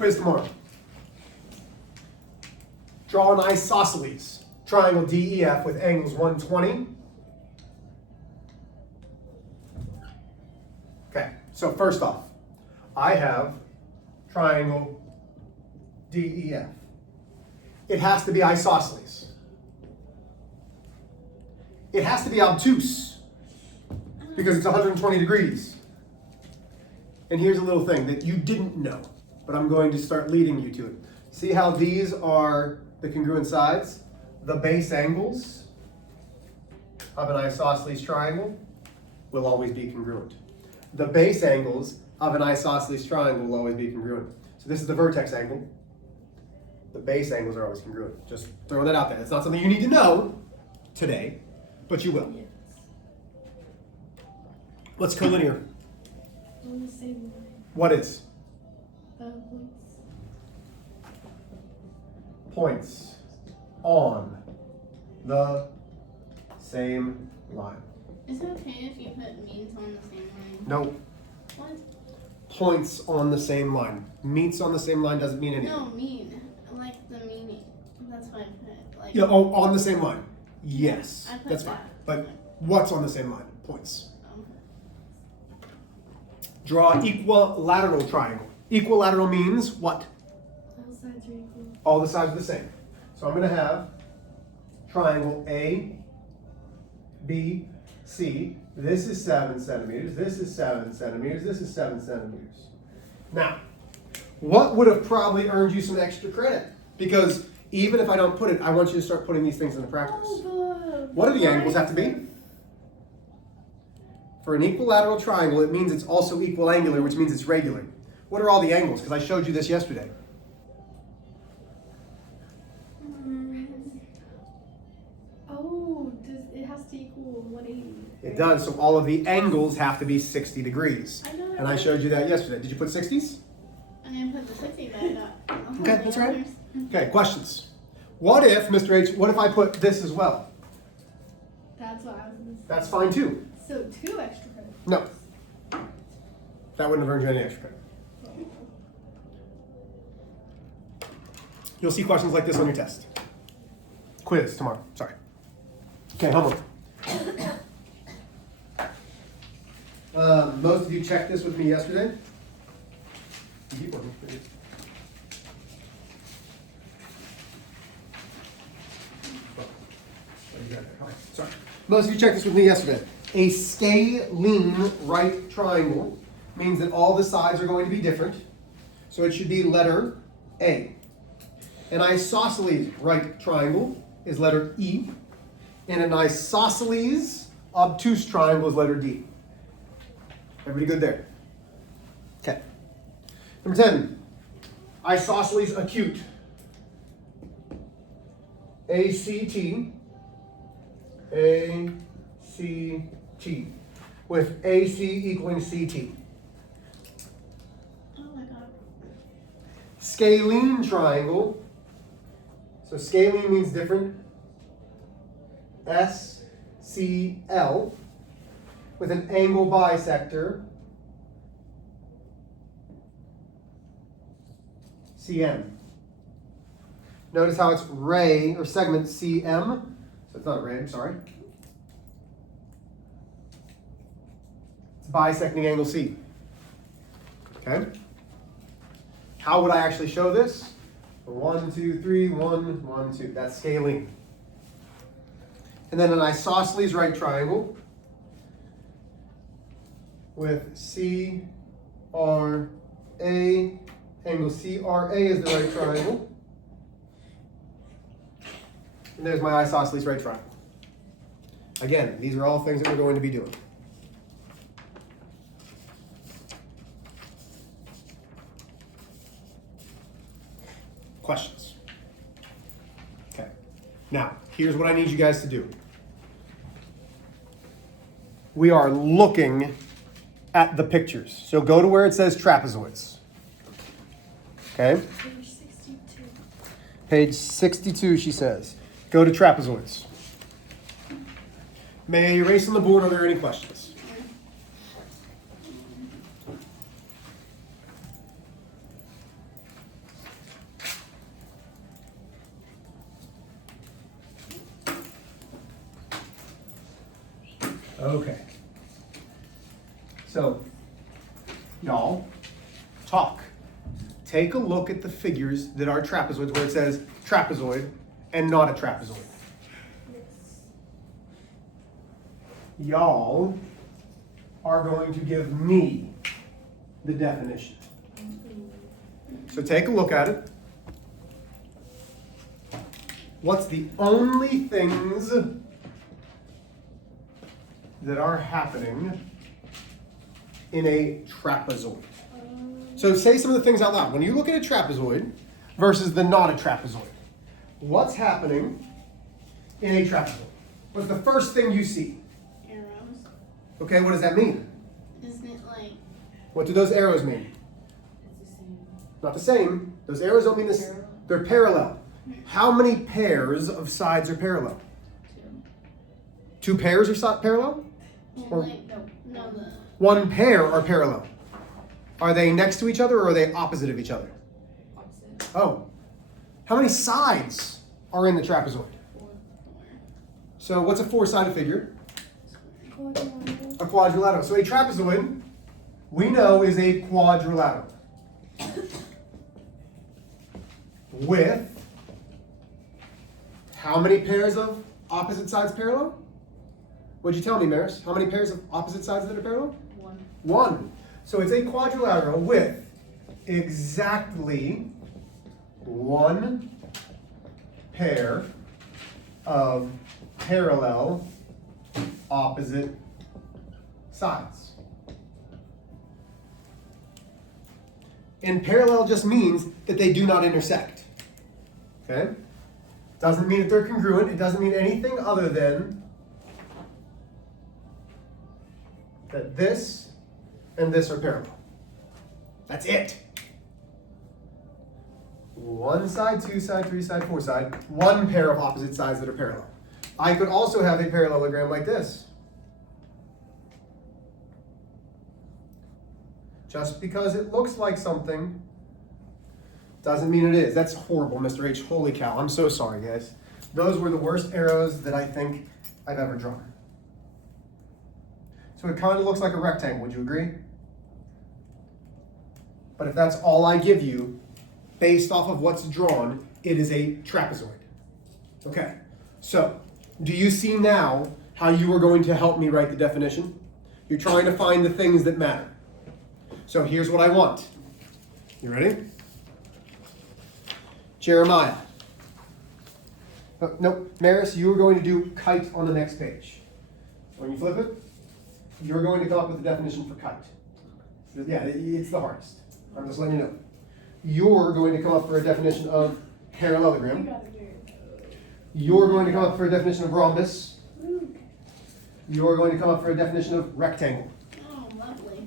Quiz tomorrow. Draw an isosceles triangle DEF with angles 120. Okay, so first off, I have triangle DEF. It has to be isosceles. It has to be obtuse because it's 120 degrees. And here's a little thing that you didn't know, but I'm going to start leading you to it. See how these are the congruent sides? The base angles of an isosceles triangle will always be congruent. The base angles of an isosceles triangle will always be congruent. So this is the vertex angle. The base angles are always congruent. Just throw that out there. It's not something you need to know today, but you will. What's collinear? On the same line. What is? Points. Points on the same line. Is it okay if you put means on the same line? No. What? Points on the same line. Meets on the same line doesn't mean anything. No, mean. Like the meaning. That's what I put. Like. Yeah, oh, on the same line. Yes, I put that's fine. that. But what's on the same line? Points. Oh. Draw equilateral triangle. Equilateral means what? All sides are equal. All the sides are the same. So I'm going to have triangle A, B, C. This is 7 centimeters. This is 7 centimeters. This is 7 centimeters. Now, what would have probably earned you some extra credit? Because even if I don't put it, I want you to start putting these things into practice. What do the angles have to be? For an equilateral triangle, it means it's also equiangular, which means it's regular. What are all the angles? Because I showed you this yesterday. Oh, it has to equal 180. It does, so all of the angles have to be 60 degrees. I know that. And I showed you that yesterday. Did you put 60s? I didn't put the 60 back up. Okay, that's right. Okay, questions. What if, Mr. H, what if I put this as well? That's what I was going to say. That's fine too. So 2 extra credits. No. That wouldn't have earned you any extra credit. You'll see questions like this on your test. Quiz tomorrow, sorry. Okay, homework. Most of you checked this with me yesterday. Keep working, please. Sorry. Most of you checked this with me yesterday. A scalene right triangle means that all the sides are going to be different. So it should be letter A. An isosceles right triangle is letter E. And an isosceles obtuse triangle is letter D. Everybody good there? Okay. Number 10. Isosceles acute. ACT. ACT. With AC equaling CT. Oh my god. Scalene triangle. So scalene means different. SCL. With an angle bisector. CM. Notice how it's ray or segment CM. So it's not a ray, I'm sorry. It's bisecting angle C. Okay? How would I actually show this? 1, 2, 3, 1, 1, 2. That's scalene. And then an isosceles right triangle with CRA. Angle CRA is the right triangle. And there's my isosceles right triangle. Again, these are all things that we're going to be doing. Questions? Okay. Now, here's what I need you guys to do. We are looking at the pictures. So go to where it says trapezoids. Okay? Page 62. Page 62, she says. Go to trapezoids. May I erase on the board? Are there any questions? Okay. So, y'all, talk. Take a look at the figures that are trapezoids where it says trapezoid and not a trapezoid. Y'all are going to give me the definition. So take a look at it. What's the only things that are happening in a trapezoid? So say some of the things out loud. When you look at a trapezoid versus the not a trapezoid, what's happening in a trapezoid? What's the first thing you see? Arrows. Okay, what does that mean? Isn't it like What do those arrows mean? It's the same. Not the same. Those arrows don't mean this. Parallel. They're parallel. How many pairs of sides are parallel? two? 2 pairs are parallel? And Or- like no the 1 pair are parallel. Are they next to each other or are they opposite of each other? Opposite. Oh. How many sides are in the trapezoid? 4. So what's a 4-sided figure? Quadrilateral. A quadrilateral. So a trapezoid, we know, is a quadrilateral. With how many pairs of opposite sides parallel? What'd you tell me, Maris? How many pairs of opposite sides that are parallel? 1. 1. So it's a quadrilateral with exactly 1 pair of parallel opposite sides. And parallel just means that they do not intersect. Okay? Doesn't mean that they're congruent. It doesn't mean anything other than that this and this are parallel. That's it. 1 side, 2 side, 3 side, 4 side. 1 pair of opposite sides that are parallel. I could also have a parallelogram like this. Just because it looks like something doesn't mean it is. That's horrible, Mr. H. Holy cow. I'm so sorry, guys. Those were the worst arrows that I think I've ever drawn. So it kind of looks like a rectangle, would you agree? But if that's all I give you, based off of what's drawn, it is a trapezoid. Okay, so do you see now how you are going to help me write the definition? You're trying to find the things that matter. So here's what I want. You ready? Jeremiah. Oh, nope, Maris, you are going to do kite on the next page. When you flip it, you're going to come up with the definition for kite. Yeah, it's the hardest. I'm just letting you know. You're going to come up for a definition of You parallelogram. gotta do it. You're going to come up for a definition of rhombus. You're going to come up for a definition of rectangle. oh lovely.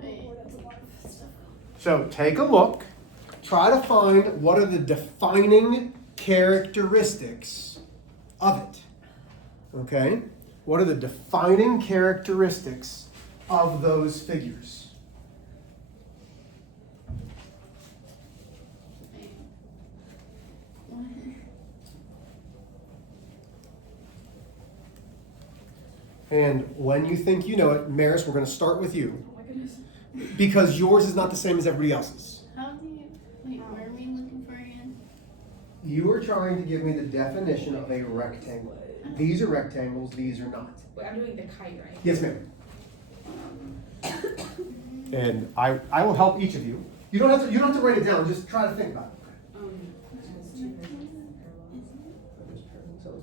Wait. Oh, that's a lot of stuff. So take a look. Try to find what are the defining characteristics of it. Okay? What are the defining characteristics of those figures? Wait. What? And when you think you know it, Maris, we're going to start with you. Oh my goodness. Because yours is not the same as everybody else's. How do you wait, where are we looking for again? You are trying to give me the definition of a rectangle. These are rectangles, these are not. Wait, I'm doing the kite, right? Yes, ma'am. And I will help each of you. You don't have to write it down, just try to think about it. It has 2 pairs of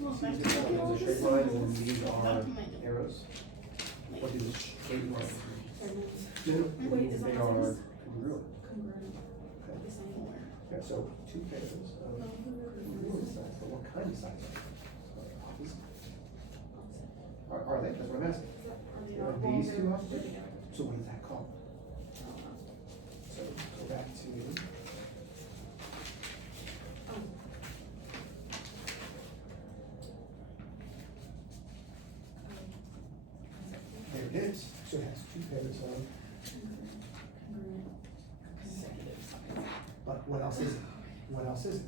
Well, These that's are straight lines and these are document. arrows. What is a straight line? parallel. No, Wait, is they that are this? congruent. Congruent. The same. Yeah, so 2 pairs of congruent sides, but what kind of sides are they? Opposite. Are they? That's what I'm asking. Are these 2 opposite? So what is that called? So go back to there it is. So it has 2 pairs of. Consecutive sides. But what else is it? What else is it?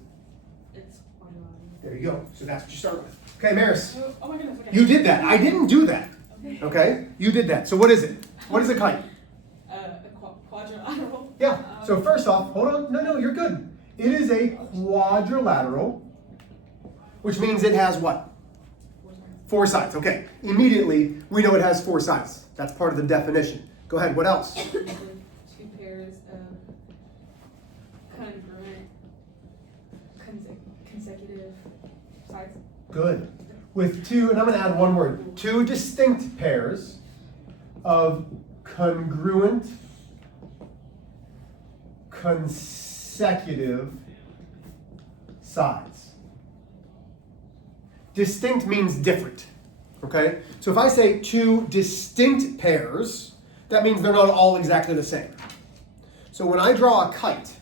It's quadrilateral. There you go. So that's what you start with. Okay, Maris. Oh my goodness. Okay. You did that. I didn't do that. Okay. Okay? You did that. So what is it? What is a kite? Quadrilateral. Yeah. So first off, hold on. No, you're good. It is a quadrilateral, which means it has what? 4 sides. Okay. Immediately, we know it has 4 sides. That's part of the definition. Go ahead. What else? 2 pairs of congruent consecutive sides. Good. With 2, and I'm going to add one word. 2 distinct pairs of congruent consecutive sides. Distinct means different, okay? So if I say 2 distinct pairs, that means they're not all exactly the same. So when I draw a kite,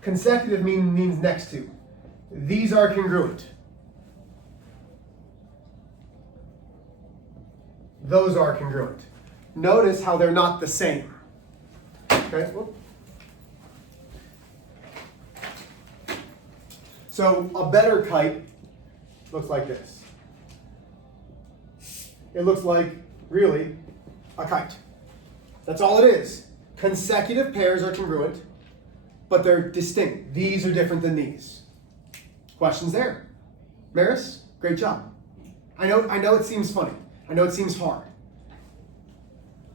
consecutive means next to. These are congruent. Those are congruent. Notice how they're not the same. Okay? Whoop. So a better kite looks like this. It looks like, really, a kite. That's all it is. Consecutive pairs are congruent, but they're distinct. These are different than these. Questions there? Maris, great job. I know it seems funny. I know it seems hard.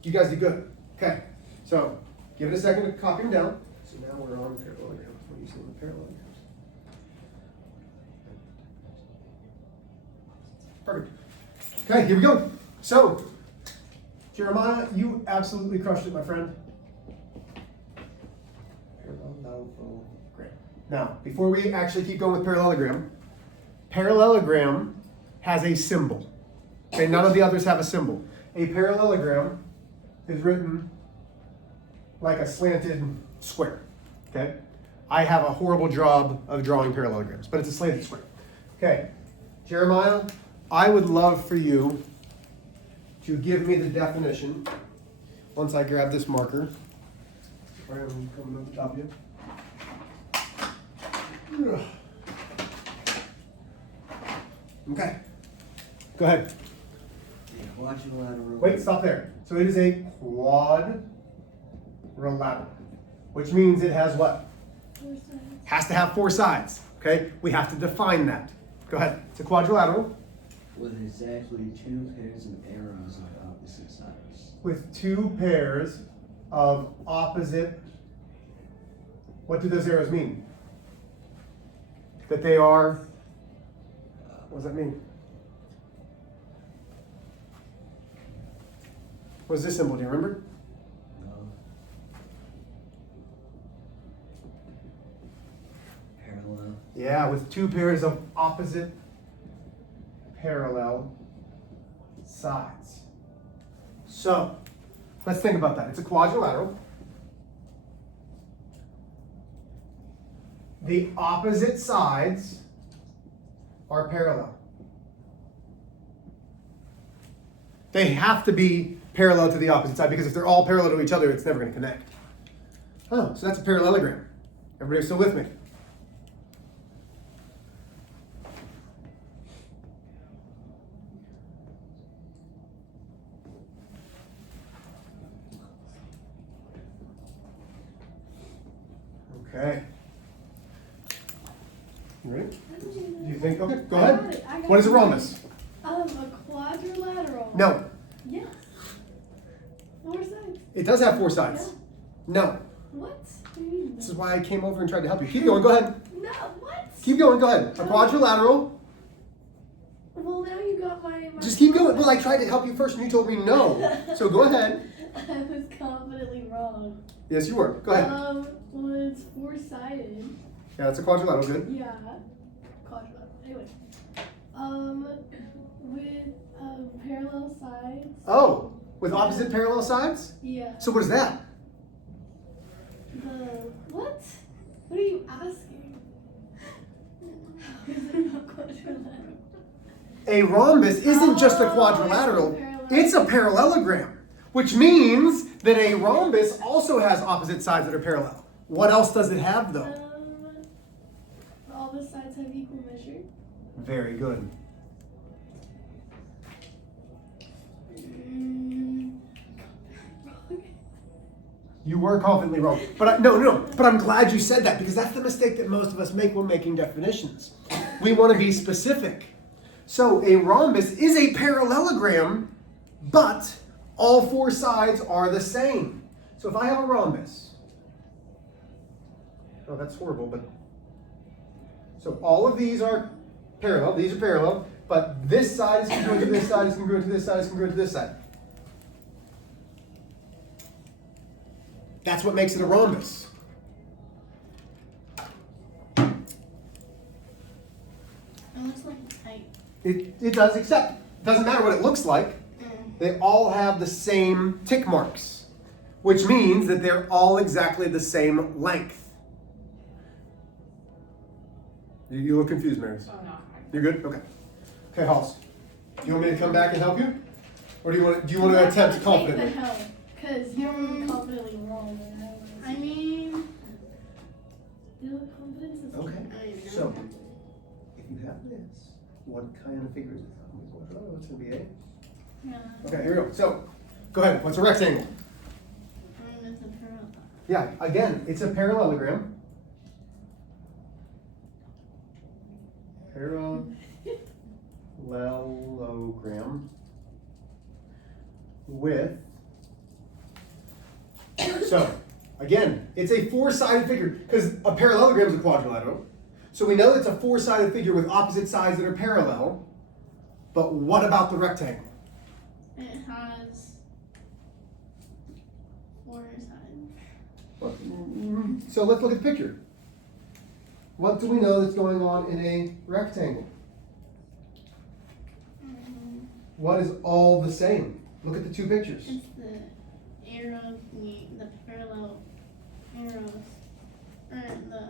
You guys did good. Okay, so give it a second to copy them down. So now we're on parallelograms. What are you seeing with parallelograms? Perfect. Okay, here we go. So, Jeremiah, you absolutely crushed it, my friend. Great. Now, before we actually keep going with parallelogram, parallelogram has a symbol. Okay, none of the others have a symbol. A parallelogram is written like a slanted square. Okay? I have a horrible job of drawing parallelograms, but it's a slanted square. Okay, Jeremiah, I would love for you to give me the definition once I grab this marker. Sorry, I'm coming over the top of you. Okay, go ahead. Quadrilateral. Wait, stop there. So it is a quadrilateral, which means it has what? 4 sides. Has to have 4 sides. Okay, we have to define that. Go ahead. It's a quadrilateral With exactly 2 pairs of arrows of opposite sides. with 2 pairs of opposite. What do those arrows mean? That they are. What does that mean? What is this symbol? Do you remember? No. Parallel. Yeah, with 2 pairs of opposite parallel sides. So, let's think about that. It's a quadrilateral. The opposite sides are parallel. They have to be parallel to the opposite side because if they're all parallel to each other, it's never going to connect. Oh, so that's a parallelogram. Everybody still with me? Okay. You ready? Do you think? Okay, go I got ahead. it, I got What is a it. rhombus? A quadrilateral. No, Yes. 4 sides. it does have 4 sides. No. What? What do you mean? This is why I came over and tried to help you. Keep going, go ahead. No, what? Keep going, go ahead. A quadrilateral. Well, now you got my Just keep going. Well, I tried to help you first and you told me no. So go ahead. I was confidently wrong. Yes, you were. Go ahead. Well, it's 4-sided. Yeah, that's a quadrilateral. Good. Yeah. Quadrilateral. Anyway. With parallel sides. Oh, with opposite parallel sides? Yeah. So what is that? What? What are you asking? How is it not quadrilateral? A rhombus isn't just a Oh, quadrilateral, it's a parallelogram. it's a parallelogram, which means that a rhombus also has opposite sides that are parallel. What else does it have though? All the sides have equal measure? Very good. You were confidently wrong. But no. But I'm glad you said that, because that's the mistake that most of us make when making definitions. We want to be specific. So a rhombus is a parallelogram, but all four sides are the same. So if I have a rhombus, oh, that's horrible, but so all of these are parallel. These are parallel, but this side is congruent to this side, is congruent to this side, is congruent to this side. That's what makes it a rhombus. It looks like a kite. It does, except it doesn't matter what it looks like. They all have the same tick marks, which means that they're all exactly the same length. You look confused, Maris. Oh, no. You're good? Okay. Okay, Halls. Do you want me to come back and help you? Or do you want to attempt confidently? Take the help, because you're confidently wrong. I mean, Your confidence is Okay. So, if you have this, what kind of figure is it? Oh, it's going to be a. yeah. Okay, here we go. So, go ahead. What's a rectangle? It's a parallel. Yeah, again, it's a parallelogram. Parallelogram with. So, again, it's a four-sided figure, because a parallelogram is a quadrilateral. So we know it's a four-sided figure with opposite sides that are parallel. But what about the rectangle? It has four sides. So let's look at the picture. What do we know that's going on in a rectangle? What is all the same? Look at the two pictures. It's the arrows, the parallel arrows, or the.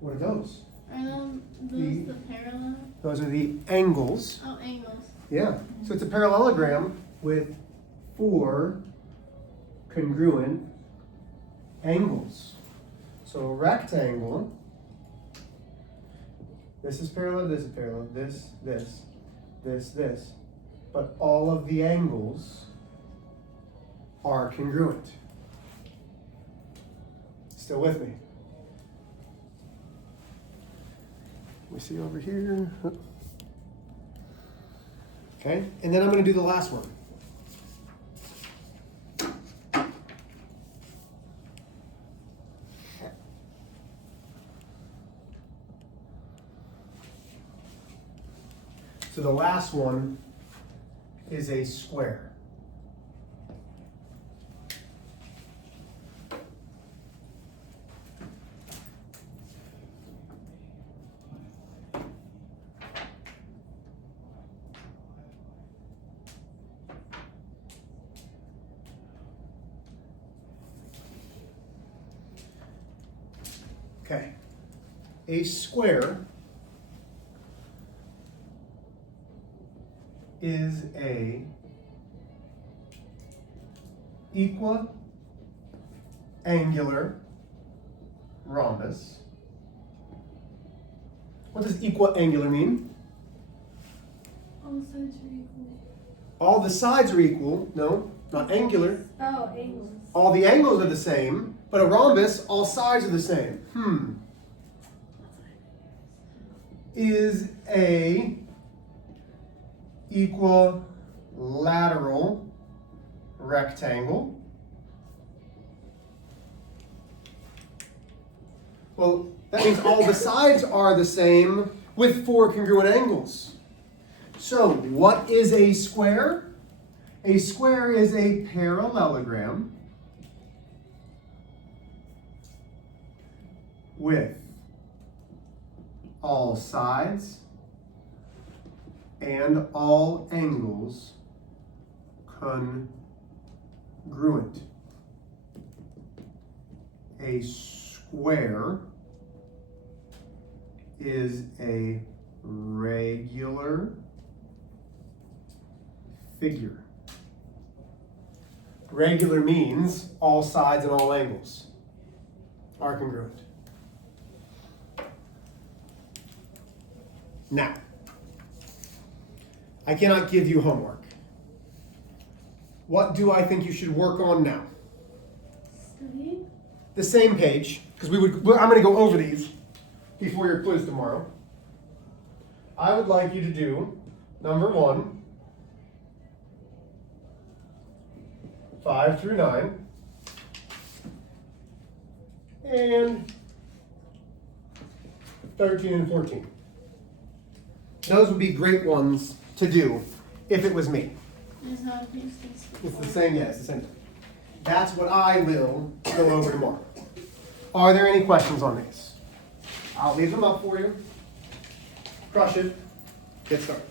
What are those? Are those the parallel? Those are the angles. Oh, angles. Yeah. So it's a parallelogram with four congruent angles. So a rectangle. This is parallel, this is parallel, this. But all of the angles are congruent. Still with me? We see over here. Okay, and then I'm going to do the last one. So the last one is a square. Okay, a square is a equiangular rhombus. What does equiangular mean? all sides are equal. All the sides are equal. No, not angular. Oh, angles. All the angles are the same, but a rhombus, all sides are the same. Is a equilateral rectangle. Well, that means all the sides are the same with four congruent angles. So, what is a square? A square is a parallelogram with all sides and all angles congruent. A square is a regular figure. Regular means all sides and all angles are congruent. Now, I cannot give you homework. What do I think you should work on now? Study. The same page, because I'm going to go over these before your quiz tomorrow. I would like you to do number 1, 5 through 9, and 13 and 14. Those would be great ones to do if it was me. There's not a piece It's the same, yeah, it's the same thing. That's what I will go over tomorrow. Are there any questions on these? I'll leave them up for you. Crush it. Get started.